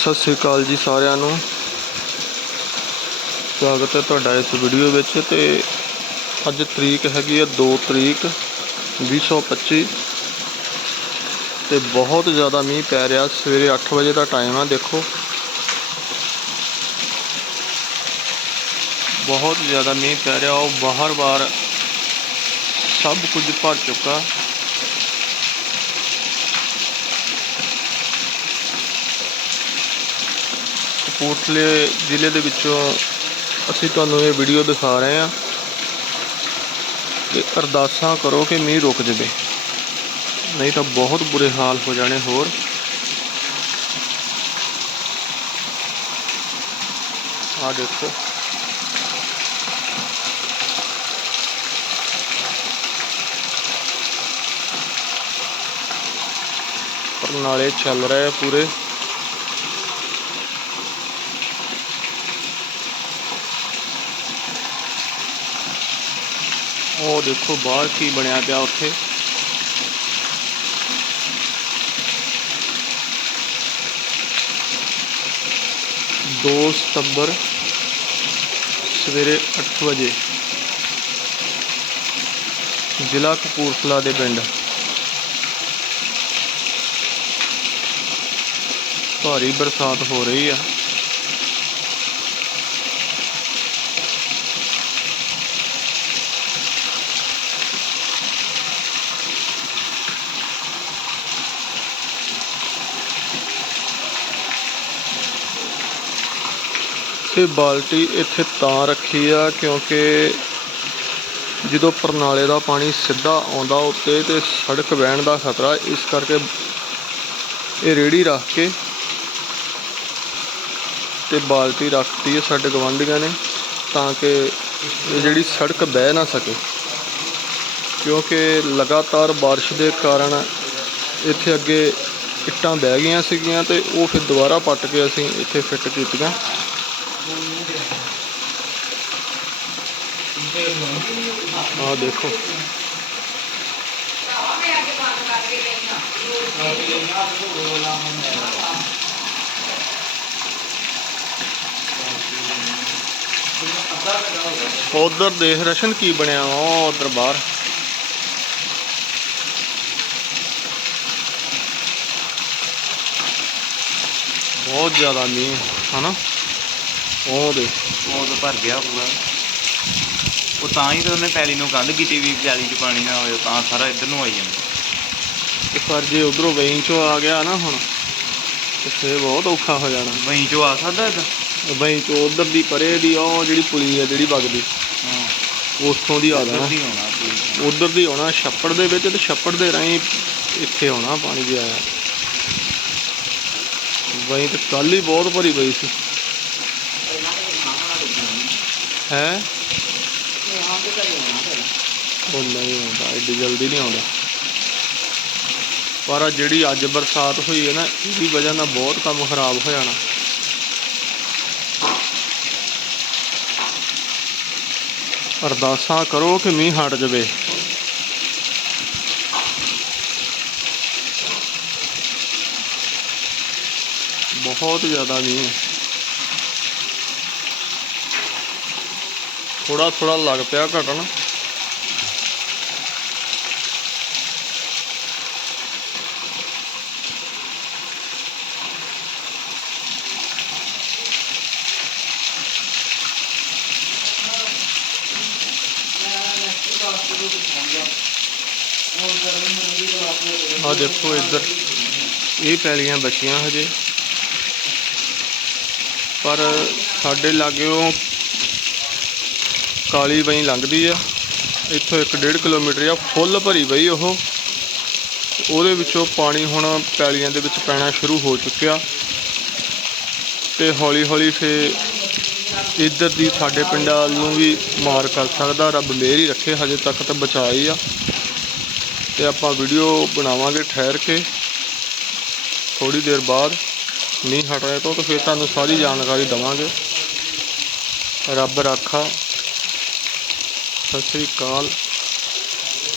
ਸਤਿ ਸ੍ਰੀ ਅਕਾਲ ਜੀ ਸਾਰਿਆਂ ਨੂੰ। ਸਵਾਗਤ ਹੈ ਤੁਹਾਡਾ ਇਸ ਵੀਡੀਓ ਵਿੱਚ ਤੇ ਅੱਜ ਤਰੀਕ ਹੈਗੀ ਹੈ 2 ਤਰੀਕ 2025 ਤੇ ਬਹੁਤ ਜ਼ਿਆਦਾ ਮੀਂਹ ਪੈ ਰਿਹਾ। ਸਵੇਰੇ 8 ਵਜੇ ਦਾ ਟਾਈਮ ਆ, ਦੇਖੋ। ਬਹੁਤ ਜ਼ਿਆਦਾ ਮੀਂਹ ਪੈ ਰਿਹਾ, ਉਹ ਬਾਹਰ ਬਾਹਰ ਸਭ ਕੁਝ ਭਰ ਚੁੱਕਾ। ਕਪੂਰਥਲੇ ਜ਼ਿਲ੍ਹੇ ਦੇ ਵਿੱਚੋਂ ਅਸੀਂ ਤੁਹਾਨੂੰ ਇਹ ਵੀਡੀਓ ਦਿਖਾ ਰਹੇ ਹਾਂ ਕਿ ਅਰਦਾਸਾਂ ਕਰੋ ਕਿ ਮੀਂਹ ਰੁਕ ਜਾਵੇ। ਨਹੀਂ ਤਾਂ ਬਹੁਤ ਬੁਰੇ ਹਾਲ ਹੋ ਜਾਣੇ ਹੋਰ। ਆ ਦੇਖੋ। ਨਾਲੇ ਚੱਲ ਰਹੇ ਆ ਪੂਰੇ। ਉਹ ਦੇਖੋ ਬਾਹਰ ਕੀ ਬਣਿਆ ਪਿਆ ਉੱਥੇ। ਦੋ ਸਤੰਬਰ ਸਵੇਰੇ 8 ਵਜੇ ਜ਼ਿਲ੍ਹਾ ਕਪੂਰਥਲਾ ਦੇ ਪਿੰਡ ਭਾਰੀ ਬਰਸਾਤ ਹੋ ਰਹੀ ਆ। ਇਹ ਬਾਲਟੀ ਇੱਥੇ ਤਾਂ ਰੱਖੀ ਆ ਕਿਉਂਕਿ ਜਦੋਂ ਪਰਨਾਲੇ ਦਾ ਪਾਣੀ ਸਿੱਧਾ ਆਉਂਦਾ ਉੱਤੇ ਤੇ ਸੜਕ ਬਹਿਣ ਦਾ ਖਤਰਾ, ਇਸ ਕਰਕੇ ਇਹ ਰੇੜੀ ਰੱਖ ਕੇ ਤੇ ਬਾਲਟੀ ਰੱਖਤੀ ਹੈ ਸਾਡੇ ਗਵਾਂਢੀਆਂ ਨੇ ਤਾਂ ਕਿ ਇਹ ਜਿਹੜੀ ਸੜਕ ਬਹਿ ਨਾ ਸਕੇ। ਕਿਉਂਕਿ ਲਗਾਤਾਰ ਬਾਰਿਸ਼ ਦੇ ਕਾਰਨ ਇੱਥੇ ਅੱਗੇ ਇੱਟਾਂ ਬਹਿ ਗਈਆਂ ਸੀਗੀਆਂ ਤੇ ਉਹ ਫਿਰ ਦੁਬਾਰਾ ਪੱਟ ਕੇ ਅਸੀਂ ਇੱਥੇ ਫਿੱਟ ਕੀਤੀਆਂ। ਆਹ ਦੇਖੋ। ਉਧਰ ਦੇਖ ਰਸ਼ਨ ਕੀ ਬਣਿਆ ਵਾ, ਉਹ ਉਧਰ ਬਾਹਰ। ਬਹੁਤ ਜ਼ਿਆਦਾ ਮੀਂਹ, ਹਨਾ? ਉਹ ਦੇ ਉਹ ਤਾਂ ਭਰ ਗਿਆ ਪੂਰਾ। ਉਹ ਤਾਂ ਹੀ ਤਾਂ ਉਹਨੇ ਪੈਲੀ ਨੂੰ ਕੰਧ ਕੀਤੀ ਵੀ ਪੈਲੀ 'ਚ ਪਾਣੀ ਨਾ ਹੋਵੇ ਤਾਂ ਸਾਰਾ ਇੱਧਰ ਨੂੰ ਆਈ ਜਾਂਦਾ। ਤੇ ਪਰ ਜੇ ਉਧਰੋਂ ਵੇਈਂ ਚੋਂ ਆ ਗਿਆ ਨਾ ਹੁਣ ਤੇ ਫੇਰ ਬਹੁਤ ਔਖਾ ਹੋ ਜਾਣਾ। ਵਹੀਂ 'ਚੋਂ ਆ ਸਕਦਾ ਇਹਦਾ ਵੇਈਂ ਚੋਂ ਉਧਰ ਦੀ ਪਰੇ ਦੀ ਉਹ ਜਿਹੜੀ ਪੁਲੀ ਆ ਜਿਹੜੀ ਵਗਦੀ ਹਾਂ। ਉਥੋਂ ਦੀ ਆ ਉੱਧਰ ਜਾਣਾ ਦੀ ਆਉਣਾ ਪੂਰੀ ਉਧਰ ਦੀ ਆਉਣਾ ਛੱਪੜ ਦੇ ਵਿੱਚ ਤੇ ਛੱਪੜ ਦੇ ਰਾਹੀਂ ਇੱਥੇ ਆਉਣਾ ਪਾਣੀ ਦੀ ਆਇਆ। ਵਹੀਂ ਤੇ ਕੱਲ ਹੀ ਬਹੁਤ ਭਰੀ ਪਈ ਸੀ। ਹੈ? ਉਹ ਨਹੀਂ ਆਉਂਦਾ, ਐਡੀ ਜਲਦੀ ਨਹੀਂ ਆਉਂਦਾ। ਪਰ ਆਹ ਜਿਹੜੀ ਅੱਜ ਬਰਸਾਤ ਹੋਈ ਹੈ ਨਾ, ਇਹਦੀ ਵਜ੍ਹਾ ਨਾਲ ਬਹੁਤ ਕੰਮ ਖਰਾਬ ਹੋ ਜਾਣਾ। ਅਰਦਾਸਾਂ ਕਰੋ ਕਿ ਮੀਂਹ ਹਟ ਜਾਵੇ। ਬਹੁਤ ਜ਼ਿਆਦਾ ਮੀਂਹ ਹੈ। ਥੋੜਾ ਥੋੜਾ ਲੱਗ ਪਿਆ ਘਟਣ ਆ ਦੇਖੋ ਇੱਧਰ ਇਹ ਪੈਲੀਆਂ ਬਚੀਆਂ ਹਜੇ ਪਰ ਸਾਡੇ ਲਾਗਿਓ ਕਾਲੀ ਬਈ ਲੰਘਦੀ ਆ। ਇੱਥੋਂ 1.5 ਕਿਲੋਮੀਟਰ ਆ, ਫੁੱਲ ਭਰੀ ਬਈ ਉਹ। ਉਹਦੇ ਵਿੱਚੋਂ ਪਾਣੀ ਹੁਣ ਪੈਲੀਆਂ ਦੇ ਵਿੱਚ ਪੈਣਾ ਸ਼ੁਰੂ ਹੋ ਚੁੱਕਿਆ। ਤੇ ਹੌਲੀ ਹੌਲੀ ਫੇ ਇੱਧਰ ਦੀ ਸਾਡੇ ਪਿੰਡਾਂ ਨੂੰ ਵੀ ਮਾਰ ਕਰ ਸਕਦਾ, ਰੱਬ ਮਿਹਰ ਹੀ ਰੱਖੇ, ਹਜੇ ਤੱਕ ਤਾਂ ਬਚਾ ਹੀ ਆ। ਤੇ ਆਪਾਂ ਵੀਡੀਓ ਬਣਾਵਾਂਗੇ ਠਹਿਰ ਕੇ ਥੋੜੀ ਦੇਰ ਬਾਅਦ। ਨਹੀਂ ਹਟ ਰਿਹਾ ਤਾਂ ਫਿਰ ਤੁਹਾਨੂੰ ਸਾਰੀ ਜਾਣਕਾਰੀ ਦਵਾਂਗੇ। ਰੱਬ ਰਾਖਾ। ਸਤਿ ਸ੍ਰੀ ਅਕਾਲ।